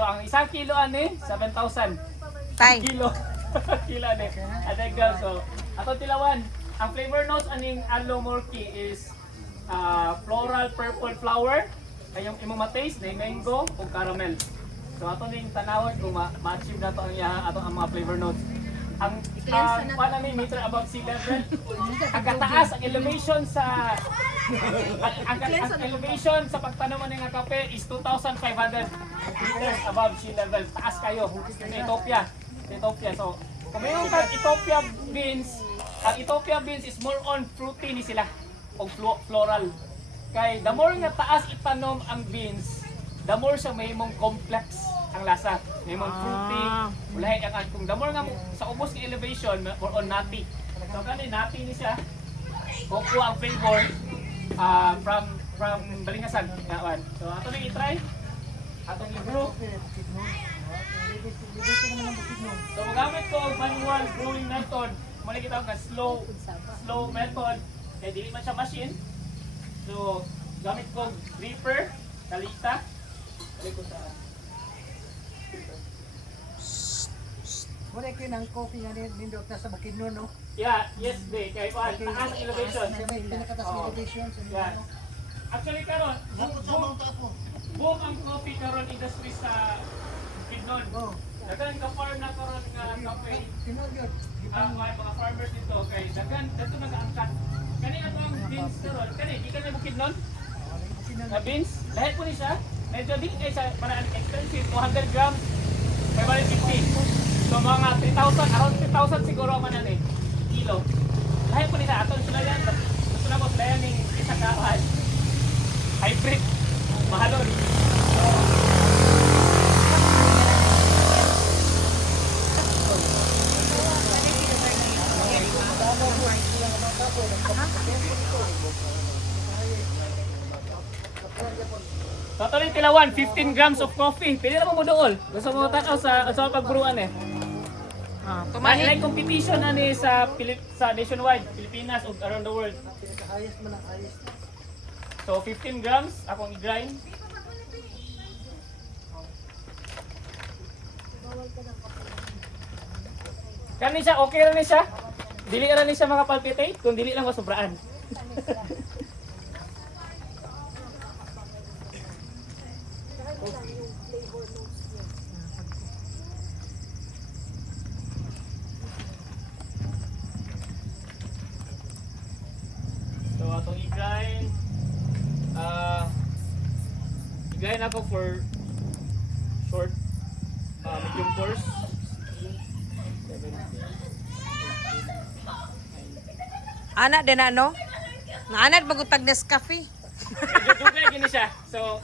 So ang isang kilo ani 7,000. Tay. Kilo. Kilo ani. Adeg so ato tilawan. Ang flavor notes aning Alo Morki is floral purple flower. Kayong imong ma-taste na mango o caramel. So ato ning tanawon kung ma-achieve nato ang ato ang mga flavor notes. Ang paano ni meter above sea level, ang kataas ang elevation sa ang elevation sa pagtanom ng kape is 2,500 meters above sea level. Taas kayo sa Ethiopia. So kung mayroon kang Ethiopia beans, ang Ethiopia beans is more on fruity ni sila o floral. Kay the more nga taas itanom ang beans, the more siya may mong complex ang lasa. May mong fruity. Wala ang kung the more nga sa ubos ng elevation, more on nutty. So kani nutty ni siya. Kuko ang flavor from Balingasag. So ato nang i-try. Atong i-brew. So magamit ko ang manual brewing method. Muna kita ka slow method. Kaya dili man siya machine. So gamit ko dripper, kalita. Dali ko sa Muna kayo ng coffee nga rin, nindot na sa Bukidnon, no? Yeah, yes, be. Kaya pa, taas ang elevation. Siya may pinakatas na elevation sa Yeah. Mindanao. Actually karon, boom ang coffee karon industry sa Bukidnon. Oh, Dagan ka farm na karon nga kape. Tinod yun. Ang mga farmers dito kay dagan dito nag-aangkat. Kani ato ang beans karon, kani gikan na Bukidnon. Na beans, lahat po ni siya. Medyo di kay sa parang expensive, 200 grams, 550. So mga 3,000, around 3,000 siguro man ani kilo. Lahat po ni siya aton sila yan. Gusto na ko sila yan ng isa ka hybrid. Mahalon. So, Totally tilawan, 15 grams of coffee. Pwede na mo dool. Gusto mo takaw sa pagbruan eh. May competition ani sa sa nationwide, Pilipinas ug around the world. Highest man ang highest. So 15 grams akong i-grind. Kani siya okay ra ni siya. Dili ra ni siya makapalpitate kung dili lang masobraan. So atong i-grind i-grind ako for short medium course. Anak din na, no? Naanad bagutag Nescafe. Medyo dugay gini siya. So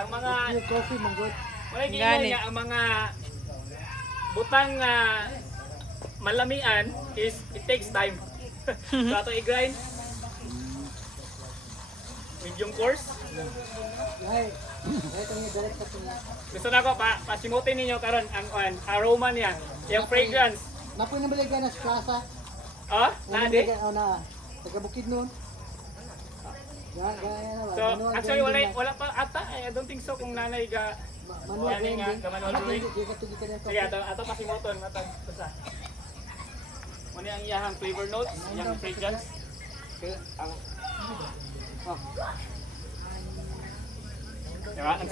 ang mga Yung coffee, manggot. wala Gani. gini nga ang mga butang malamian is it takes time. So ato i-grind medium course. Ay, ito yung direct sa tuwa. Gusto na ko pasimutin ninyo karon ang aroma niya, yung fragrance. Napoy na baligan na sa plaza. Oh, nade. Oh, na. Taga Bukidnon. Gaya na ba? So Manual actually grinding wala pa ata I don't think so kung nanay ga Manual yani nga grinding. manual brewing. Di ka tugi ka na Sige ato pasimuton matang basta. Muna ang iyahang flavor notes, iyang fragrance. Diba? Ang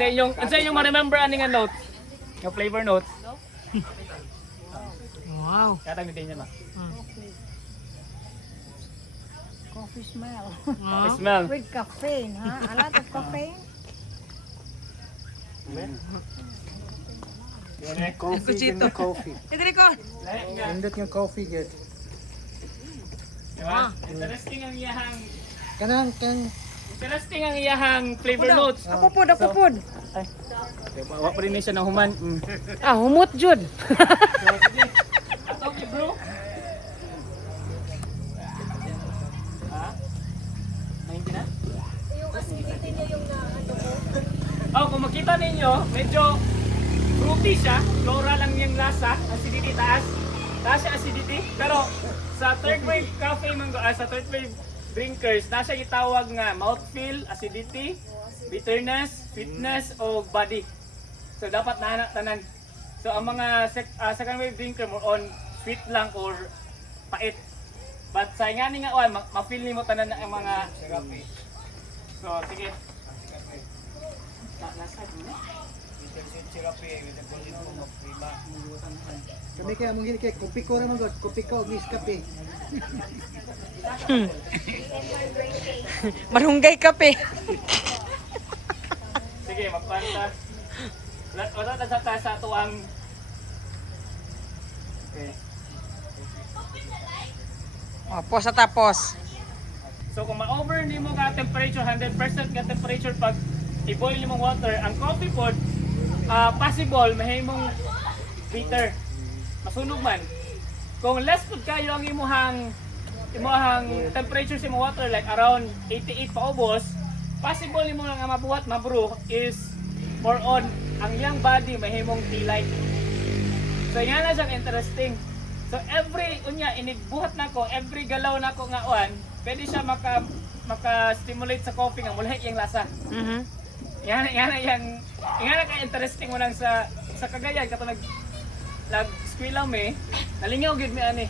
sa inyong ma-remember aning nga note, yung flavor note. Wow. Kaya tagnitin niya na. Coffee smell. The smell. With caffeine, huh? A lot of caffeine. Coffee, Kuchito. yung coffee. Ito ko. Lahat nga. Indot yung coffee, good. Diba? Interesting ang iyahang Kanang flavor notes. Ako pod. Wa pa rin siya ng human. Ah, humot jud. Ato bro. Ha? 90 na? Yung acidity niya yung ano. Kung makita ninyo, medyo fruity siya. Floral lang yung lasa. Acidity taas. Taas siya acidity. Pero sa third wave cafe sa third wave drinkers, nasa gitawag nga mouthfeel, acidity, bitterness, sweetness, o body. So dapat nana tanan. So ang mga second wave drinker more on sweet lang or pait. But sa ingani nga oy, ma-feel nimo tanan ang mga sirapi. So sige. Nasa dito. Kami kaya mong gini kay kopi ko ra man god, kopi ko og Nescafe. Marunggay kape. Sige, magpanta. Wala na sa taas sa tuwang. Okay. O, pos sa tapos. So kung ma-over ni mo ka temperature, 100% ka temperature pag i-boil mo water, ang coffee pod, possible mahimong bitter. Masunog man. Kung less pod kayo ang imuhang temperature sa imong water like around 88 paubos, possible nimo nga mabuhat mabrew is more on ang young body mahimong tea-like. So yan na siyang interesting. So every inigbuhat nako, every galaw nako nga uwan, pwede siya maka-stimulate sa coffee nga mulay yung lasa. Mhm. Yan ka interesting mo lang sa Cagayan kato nag-squilaw me, nalingaw gid mi ani.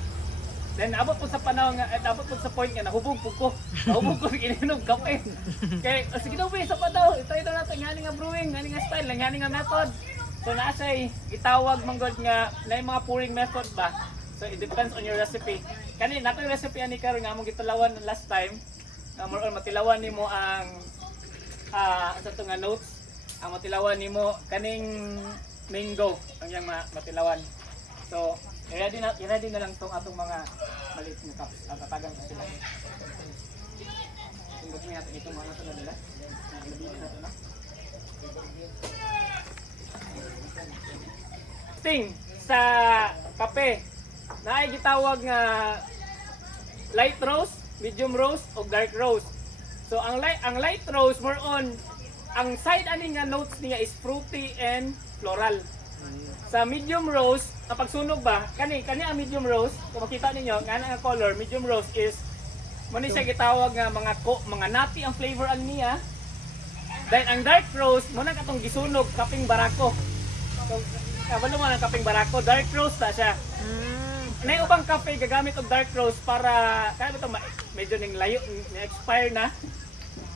Then abot po sa panahon nga abot po sa point nga nahubog po ko. Nahubog ko ininom kape. Kay sige daw sa pa daw, try daw natin ngani nga brewing, ngani nga style, ngani nga method. So naa siya itawag manggod nga na mga pouring method ba. So it depends on your recipe. Kani nato yung recipe ani karon nga among gitulawan last time. More on matilawan nimo ang sa nga notes. Ang matilawan nimo kaning mango ang yang matilawan. So i-ready na lang tong atong mga maliit na cups. Tatagan ko sila. Tingnan natin itong mga ito na nila. Ilagay natin na. Ting sa kape na ay gitawag nga light roast, medium roast o dark roast. So ang light roast more on ang side ani nga notes niya is fruity and floral. Sa medium roast, kapag sunog ba, kani ang medium roast, kung makita ninyo, nga ang color, medium roast is mo ni siya gitawag nga mga nutty ang flavor ang niya. Dahil ang dark roast mo na katong gisunog kaping barako. So kabalo man ang kaping barako, dark roast ta siya. Nay ubang cafe gagamit og dark roast para kaya ito medyo ning layo ni expire na.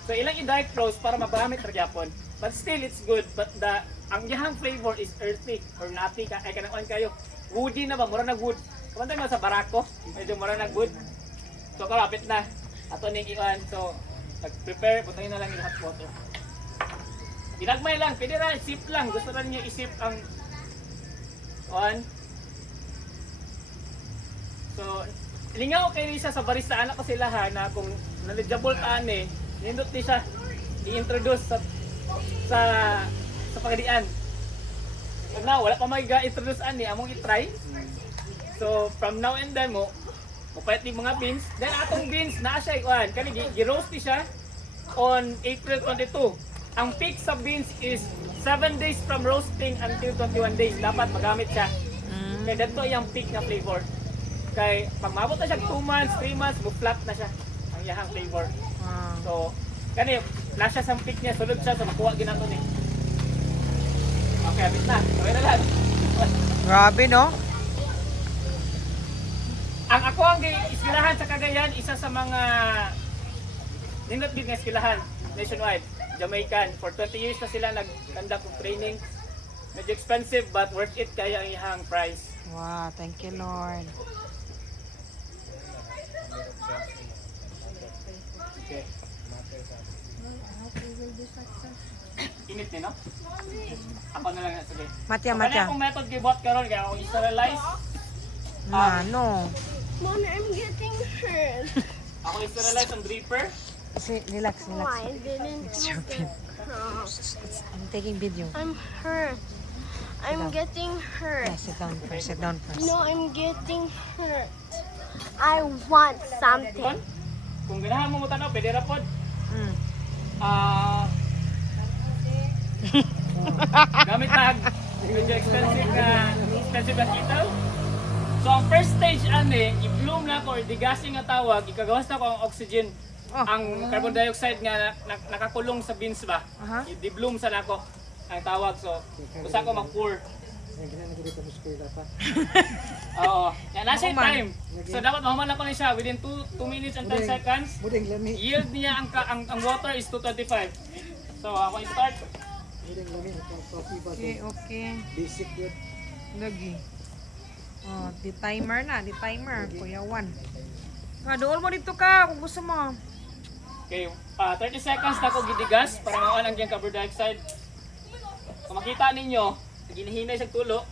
So ilang i-dark roast para magamit ra gyapon. But still it's good, but ang yahang flavor is earthy or nutty ka ay kanang kayo. Woody na ba, mura na wood. Kamantay mo sa barako, medyo mura na wood. So kalapit na. Ato ning iwan. So nag-prepare, putangin na lang yung hot water. Pinagmay lang, pwede ra isip lang. Gusto lang niyo isip ang on. So lingaw kay Risa sa barista anak ko sila ha na kung knowledgeable ani, nindot ni siya i-introduce sa pagdian. So now, wala pa mag-introduce ani, among i-try. So from now and then mo payat ni mga beans. Then atong beans na siya ikuan, kani gi-roast ni siya on April 22. Ang peak sa beans is 7 days from roasting until 21 days dapat magamit siya. Kaya dito yung peak na flavor. Kay pag maabot na siya 2 months, 3 months, mo-flat na siya ang iyang flavor. So kani nasa sa peak niya, sulod siya sa makuha ginato ni. Okay, abit na. Okay na lang. Grabe, no? Ang ako ang iskilahan sa Cagayan, isa sa mga nindot din nga iskilahan nationwide, Jamaican. For 20 years na sila nag-conduct ng training. Medyo expensive but worth it kaya ang ihang price. Wow, thank you, Lord. Okay. Init ni, no? Ako na lang, sige. Matya, So, matya. kanya akong method gibuhat karon kaya ako i-sterilize. Mano. Mommy, I'm getting hurt. Ako i-sterilize ang dripper. Relax, relax. Why didn't It's your you? pen. I'm taking video. I'm hurt. I'm getting hurt. Yeah, sit down first. Sit down first. No, I'm getting hurt. I want something. Kung ganahan mo mo tanaw, pwede ra pod. Mm. Gamit tag medyo expensive na kitaw. So ang first stage ani, i-bloom na ko or degassing nga tawag, ikagawas na ko ang oxygen. Oh. Ang carbon dioxide nga nakakulong sa beans ba? Aha. I-bloom sa nako. ang tawag. So, usa ko mag-pour. Ay, ganun na dito sa eskwela pa. Oo. Yan, nasa yung Mahuman. time. So, dapat mahuman na ko na siya within 2 minutes and 10 seconds. Mudeng lami. Yield niya ang water is 225. So, ako i-start. Mudeng lami. Ito coffee ba Okay, ito? okay. Basic yun. Lagi. Oh, di timer na, di timer. Kuya Juan. Dool mo dito ka kung gusto mo. Okay, 30 seconds na ako gidigas para mawala ang carbon dioxide. Kung makita ninyo, ginihinay sa tulo.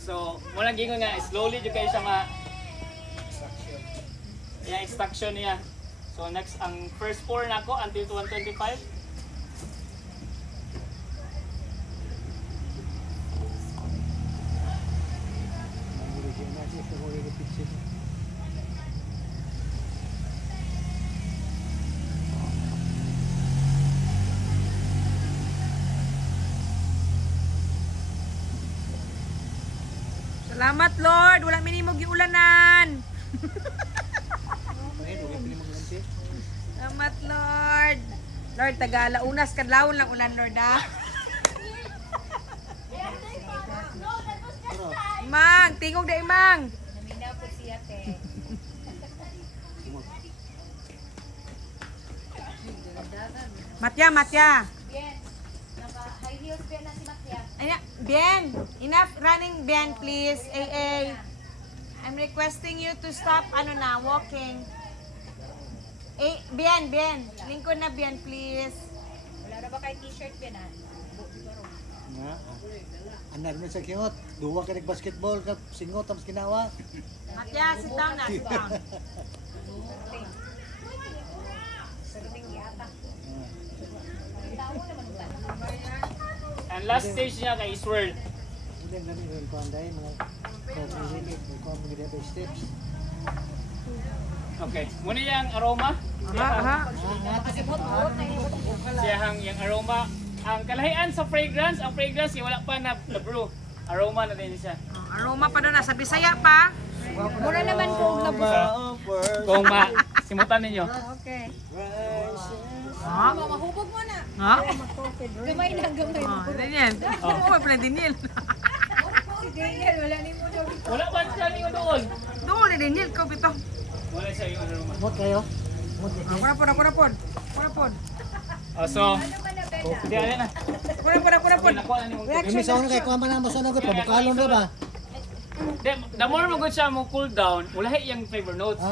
So, muna gingon nga, slowly dyan kayo siya yung extraction niya. So, next, ang first pour na ako until to 125. Salamat Lord, wala minimog giulanan. Salamat Lord. Lord, tagala unas kadlawon lang ulan Lord ha. Mang, tingog day mang. Matya. Bien, enough running, Bien, please. AA. I'm requesting you to stop, walking. Bien. Lingkod na, Bien, please. Wala na ba kay t-shirt yan ah? Nga. Anak na sa kingot. Duwa ka nag-basketball ka. Singot tapos ginawa. Matya, sit down na, sit down. And last stage niya kay swirl. Mudeng lami. Well, panday. Mga coffee limit. May coffee with other steps. Okay, muna yung aroma. Aha. Siyahang yung aroma. Ang kalahian sa fragrance, ang fragrance yung wala pa na brew. Aroma na din siya. Aroma pa doon, sa Bisaya pa. Mura naman kung Kung simutan ninyo. Okay. Ha? Mahubog mo na. Ha? Gamay lang. Daniel. Oh, pala Daniel. Sige yan, wala ni mo daw. Wala ba siya ninyo doon? Doon, Daniel, ko bito. Wala siya yung aroma. Mut kayo. Mut Kurapon. So, di alin na. Kurapon. Nakuha na ni mong tubig. Kami sa unang kay kuha man ang masunod ko. Pabukalon na ba? The more mo good siya mo cool down, wala yung flavor notes.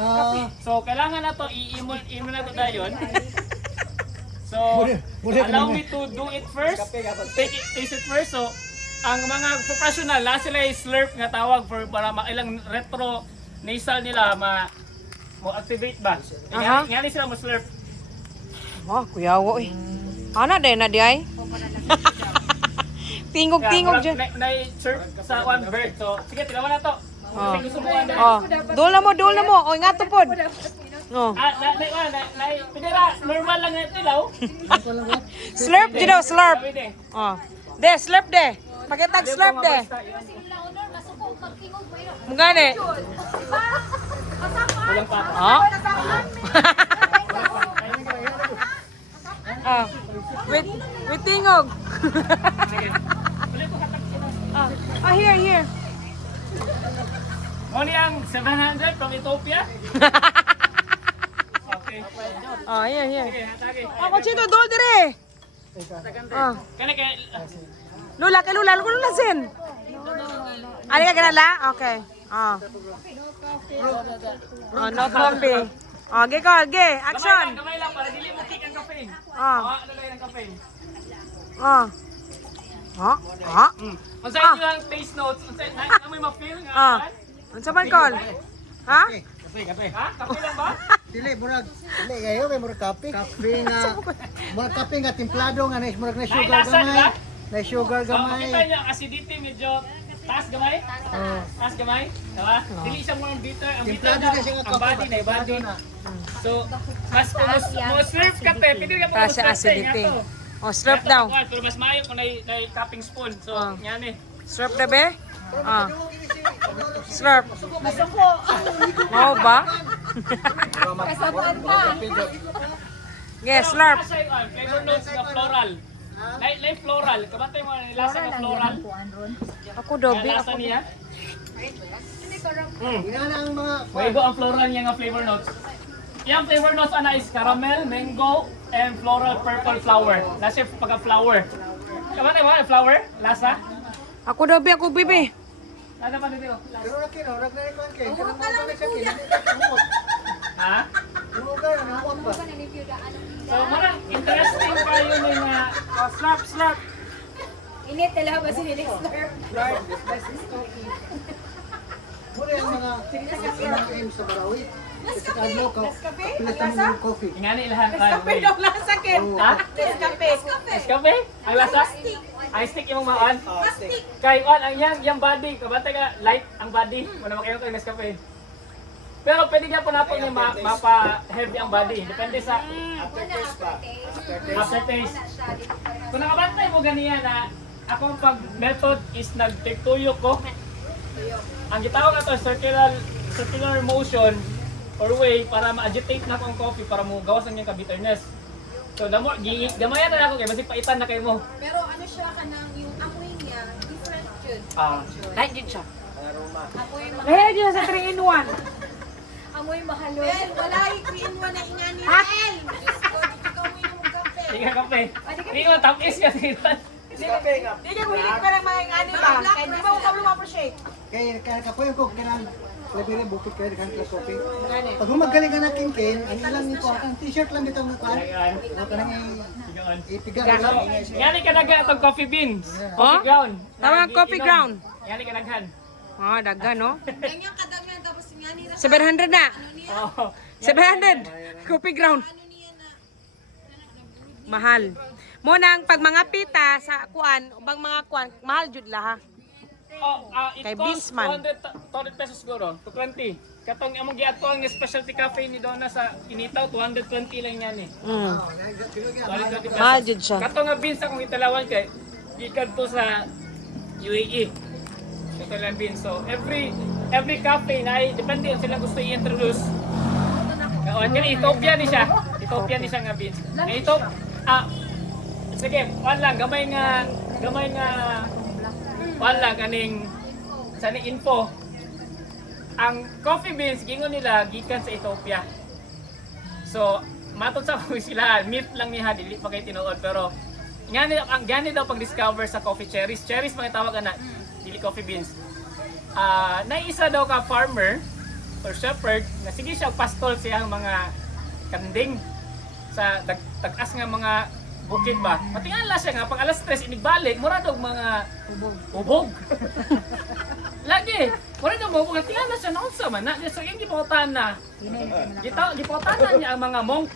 So, kailangan na to i-imo na to dayon. So, allow me to do it first. Taste it first. So, ang mga professional, na sila yung slurp nga tawag para ilang retro nasal nila mo activate ba. Aha. Nga sila mo slurp. Oh, kuyawo eh. Ana din na di ay. Tingog dyan. Na-chirp sa one bird. So, sige, tilawan na to. Kasi gusto mo ano. Oh, dool na mo. O, nga to pod. Oh. Pinira, normal lang yung tilaw. Slurp di daw, slurp. Sabi de. Oh. De, slurp de. Pakitag slurp de. Mugani. Walang pa. Oh. Ah. With tingog. Here. Only ang 700 from Ethiopia. Okay. Oh, here. Sige, hatagi. Ako chito, dool dire. Oh. Kana kay Lula, sin. Ano ka ganala? Okay. Oh. Oh, no coffee. Oh, ge, action. Gamay lang para dili mo kick ang caffeine. Oh. Ano lang ang caffeine? Oh. Unsa ito lang taste notes? Unsa na may ma-feel nga? Ah. Unsa man call? Ha? Ha? Kape lang ba? Dili kayo may murag kape. Kape nga templado nga na murag na sugar Nailasan gamay. ba? Na sugar So, gamay. makita niyo ang acidity medyo taas gamay. Taas gamay. Diba? Dili siya more bitter. Ang bitter Templado na na siya nga ang kape. body na body. So, mas mo serve kape, pwede ka Para sa acidity. Oh, slurp daw. Pero mas maayo kung na tapping spoon. So, yan eh. Slurp na be? Ah. Slurp. Mau ba? Yes, slurp. Flavor notes na floral. Light floral. Kabantay mo ang lasa ng floral. Ako dobi, Ang lasa ako. niya. Yan ang mga Fuego ang floral niya nga flavor notes. Yung flavor notes ana is caramel, mango, and floral purple flower. Lasa yung pagka-flower. Kabantay mo ang flower? Lasa? Ako dobi, ako bibi. Ano pa dito? pero laki no, rag na ikaw kay. Kana mo ba sa kin? Ha? Lugar na mo ba? So, marang interesting kayo ni nga slap. Init talaga ba si Lester? Muna yung mga aim sa Barawi. Kasi kadlo ka. Pilas mo yung coffee. Ingani ilahan ka. Kape daw lasa, Ken. Ha? Kape. Kape? Ang lasa? Ay stick yung maan. Kay on ang yang body, kabantay ka light ang body. Wala makayo kay Nescafe. Pero pwede niya po natin ni mapa-heavy ang body. Depende sa aftertaste. Kung nakabantay mo ganiyan na akong pag method is nagtigtuyok ko. Ang gitawag na to circular motion or way para ma-agitate na akong coffee para mo gawas ang yung ka-bitterness. So gamayan na ako kay basi paitan na kay mo. Pero ano siya kanang yung amoy niya, different yun. Light din siya. Amoy Eh, di sa 3-in-1. amoy mahalo. Well, wala yung green one na ingani. Ha? Diyos ko, dito ka mo yung kape. Hindi ka kape. Hindi ko tapis ka tingnan. Di ka kuhilig ka ng mga ingani ba? Kaya di ba mo kablo ma-appreciate? Kaya kapoy ko kanang libre bukid kay kan coffee. Pag humagaling ka na kin, ang ilang important t-shirt lang dito ng kan. Ayan. O kanang Sigaon. ipiga So, yani ka naghan itong coffee beans. Coffee ground. Tama, coffee ground. Yani ka naghan. Ah, daga, no? Ganyan kadaghan tapos ingani ra. 700 na. Oh. 700. Coffee ground. Ano niya na? Mahal. Mo nang pag mga pita sa kuan, ubang mga kuan, mahal jud la ha. Oh, it Kay costs Beansman. 200 pesos siguro, 220. Katong among giato ang specialty cafe ni Donna sa Initaw, 220 lang yan eh. 220 pesos. Mahal jud siya. Katong nga beans akong italawan kay gikan to sa UAE. Ito lang beans. So every cafe na ay depende on sila gusto i-introduce. Kawan kani Ethiopia ni siya. Ethiopia ni siya nga beans. Ito sige, gamay nga wala kaning sa ni info. Ang coffee beans gingon nila gikan sa Ethiopia. So, matod sa kung sila myth lang niya dili pa kay tinuod pero gani daw pag discover sa coffee cherries. Cherries mga tawag na dili coffee beans. Naisa daw ka farmer or shepherd na sige siya pastol siyang mga kanding sa tagas nga mga bukid ba. Matingala siya nga pag alas 3 inigbalik mura daw mga ubog. Lagi. Mura daw mo kung tingala siya naunsa man na so yung gipotan na. Gipotanan niya ang mga monk.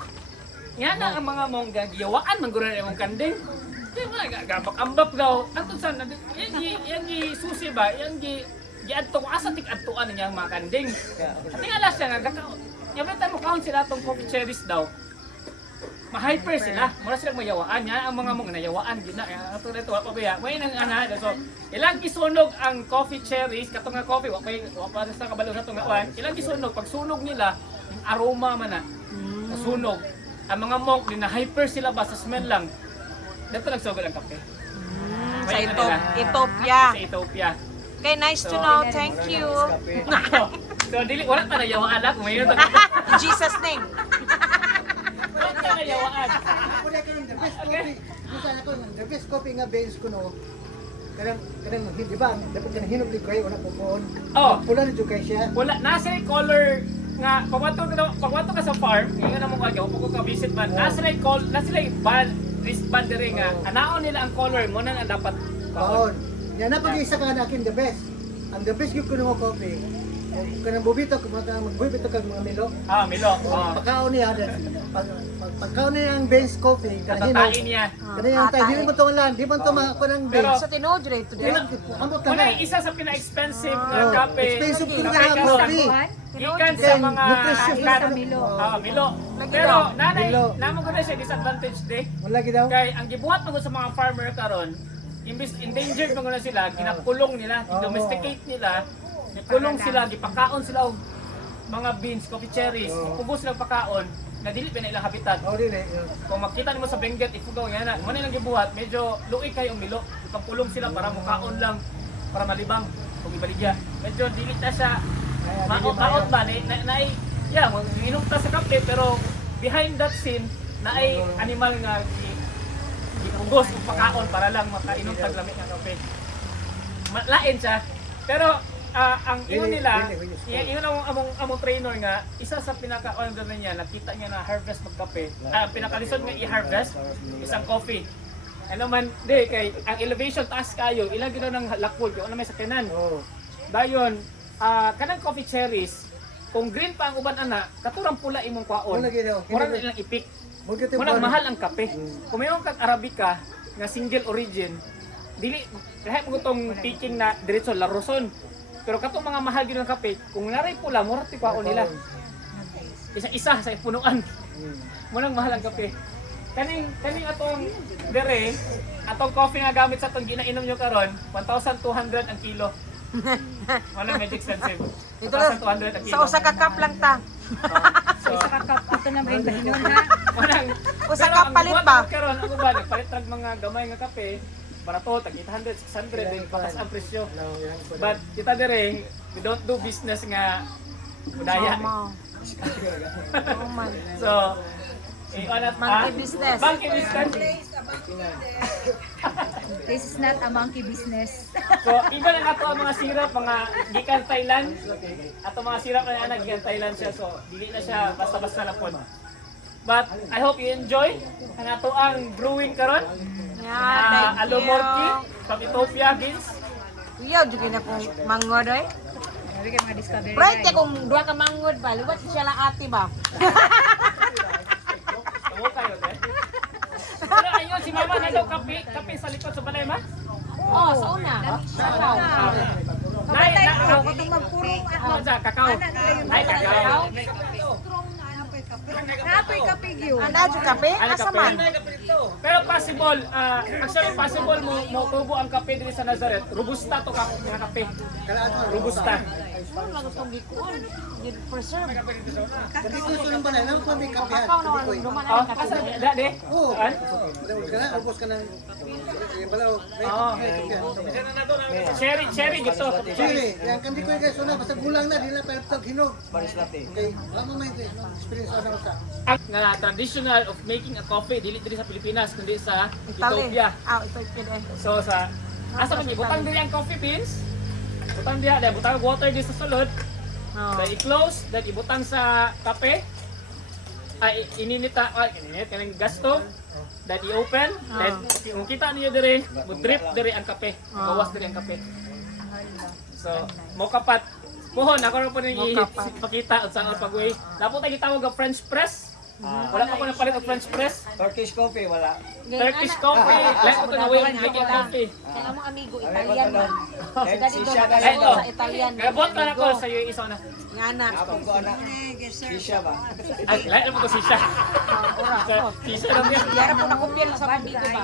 Yan na ang mga monk giyawaan man guro imong kanding. Di ba gabak-ambak daw. Antod sa yang gi susi ba, yang gi giadto ko asa tik-adtuan niya ang mga kanding. Tingala siya nga every time mo count sila tong coffee cherries daw. Ma-hyper sila. Mura silang mayawaan niya. Ang mga mga nayawaan. Yun na. Ito na ito. Wapabaya. May nang ana. So, ilang isunog ang coffee cherries. Katong nga coffee. Wapa sa kabalo sa tungawan. Ilang isunog. Pag sunog nila, yung aroma man na. Sunog. Ang mga monk, na-hyper sila ba sa smell lang. Dito nagsugod ang kape. Sa May nila. Ethiopia. Sa Ethiopia. Okay, nice to know. Thank you. So, dili. Wala pa nayawaan lang. Kung mayroon In Jesus' name. wala pa nayawaan. Ako na karon the best coffee. Minsan ako the best coffee nga beans ko no. Kadang di ba dapat kanang hinubli ko wala po poon. Oh. Pula na jud kay siya. Wala nasa yung color nga pagwato ka sa farm, ngayon na mo kagaw ko ka visit man. Nasa yung wristband diri nga anaon nila ang color mo na dapat Paon. Yan na pag-isa ka na akin the best. Ang the best gyud ko no coffee. Kanang bubito magbubito kag mga milo. Milo. Pagkaon niya pagkaon niya ang beans coffee kanang Katatain hinog. niya. Kanang yung tayo, di mo to lang, di mo to makakuha ng Pero- beans. Sa tinuod jud to Di dire. lang, amot ka Wala na. yung isa sa pinaka-expensive na Oh, kape. expensive to Kape nga karon. coffee. Gikan sa Then, mga nutrition ikat. sa Milo. Milo. Pero nanay, Milo. namo ko na siya disadvantage day. Wala gid daw. Kay ang gibuhat mo sa mga farmer karon, imbis endangered mo na sila, ginakulong nila, domesticate nila, gikulong sila, gipakaon sila og mga beans, coffee cherries, ipugos sila pakaon. na dili pa na ilang habitat. Oh, dili. Kung makita nimo sa Benguet, ifugaw nga na, man ilang gibuhat, medyo luoy kayo ang milo. Pagpulong sila para mukaon lang, para malibang kung ibaligya. Medyo dili ta siya maot ba yeah, inom ta sa kape pero behind that scene na ay animal nga gipugos ug pakaon para lang makainom tag lamig nga kape. Lain siya. Pero ang ingon nila, yun among trainer nga, isa sa pinaka-order niya, nakita niya na harvest magkape. Pinakalisod nga i-harvest, isang coffee. Ano man, di, kay ang elevation taas kayo, ilang gano'n ng lakul, yung ano may sakinan. Dayon, kanang coffee cherries, kung green pa ang uban ana, katurang pula imong kwaon. Mura na ilang ipik. Muna mahal ang kape. Kung mayroon kang Arabica nga single origin, dili lahat mo itong picking na diretso laroson. Pero katong mga mahal gyud ang kape, kung naray pula, mura ti kwaon nila. Isa-isa sa punuan. Munang mahal ang kape. Kaning atong dere, atong coffee nga gamit sa atong ginainom nyo karon, 1,200 ang kilo. Wala medyo expensive. Ito lang, 1,200 ang kilo. sa usa ka cup lang ta. So, Ito na ba yung bahinon na? Usa ka palit ba? Karon ako ba nagpalit rag mga gamay nga kape, barato tag 800, 600 din patas ang presyo. But kita dire, we don't do business nga budaya. So, Monkey business. Monkey business. This is not a monkey business. So, iba na ato ang mga sirap, mga gikan Thailand. Ato mga sirap na anak gikan Thailand siya. So, dili na siya basta-basta na po. But I hope you enjoy ang ato ang brewing karon. Yeah, thank you. Alomorki from Ethiopia Beans. Iyo, juga na kong mangod eh. Sabi kayo mga discovery Right, guys. kung dua ka mangod ba, luwat siya lang ate ba? Tawo kayo, eh. Pero ayun, si Mama na daw kape sa likod sa balay, ma? Oh, sa una. Kakao. Nay, Kung magpurong ano dyan, kakao. Nay, kakao. Napoy kapig yun. Ana jud kape? Ano Asa kape? man? Pero possible, actually possible mo tubo ang kape dito sa Nazareth. Robusta to nga kape. Robusta. Ano lang itong gikuan? Yun preserve. Kasi gusto ng balay, lang po may kapehan. Kakao na walang duman Oh, ang kape. asa dade? Oo. An? Ubos ka ng balaw. Oo. Cherry gito. Chili, yang kandi ko guys, una basta gulang na, di na pero tag hinog. Okay, wala mo may experience ano sa. Ang nga traditional of making a coffee dili diri sa Pilipinas kundi sa Italy. Ethiopia. Ethiopia eh. So sa asa man ibutang diri ang coffee beans. Butang diha, dahil butang water di sa sulod. Oh. Dahil i-close, dahil ibutang sa kape. Ay ininit kanang gas stove. Dahil i-open, dahil kung kita niyo diri, drip diri ang kape. Gawas diri ang kape. So, mo kapat. Puhon ako ra po ning ipakita sa ang pagway. Dapat tayo gitawag og French press. Wala pa ko na palit og French press. Turkish coffee, wala. Turkish coffee. Lahat ko na way making coffee. Kaya mo amigo, Italian ba? Then, Dali si doon Shaka Ay, ito. sa Italian. Kaya bot na ako sa iyo isa na. Nga na. Ako ko anak. Sisha ba? Ay, lahat na po si Sha. Ora. Sisha lang yan. Yara po na kumpir sa pabiko ba?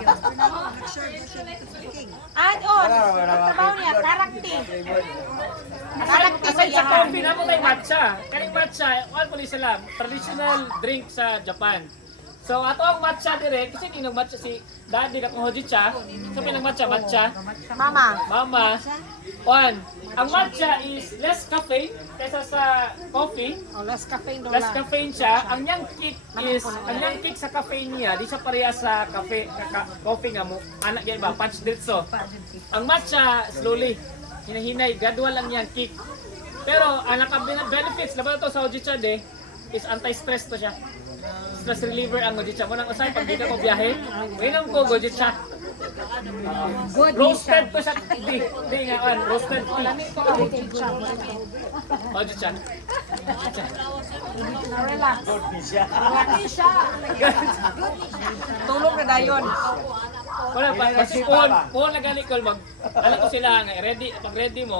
At oh, trabaho niya, karakti. Karakti sa Aside sa yahan. coffee na mo tayo matcha. Kaning matcha, all po sila, traditional drink sa Japan. So ato ang matcha dire, kasi hindi nag-matcha si Daddy katong hojicha. So pinag-matcha, Mama. Mama. One, ang matcha is less caffeine kaysa sa coffee. Oh, less caffeine doon Less lang. caffeine siya. Ang yang kick is, ang yang kick sa caffeine niya, di siya pareha sa coffee nga mo. Anak yan ba? Punch ditso. Ang matcha, slowly. Hinahinay, gradual lang yang kick. Pero, ang naka-benefits, laban ito sa hojicha de, is anti-stress to siya. Stress reliever ang hojicha. Munang usay, pag di ka mo biyahe, uinom ko hojicha. Roasted to siya. Di nga, roasted tea. Hojicha. Relax. Sisha. Tulog na dayon. Wala pa, basta phone na gani ko mag, alam ko sila nga, ready, pag ready mo,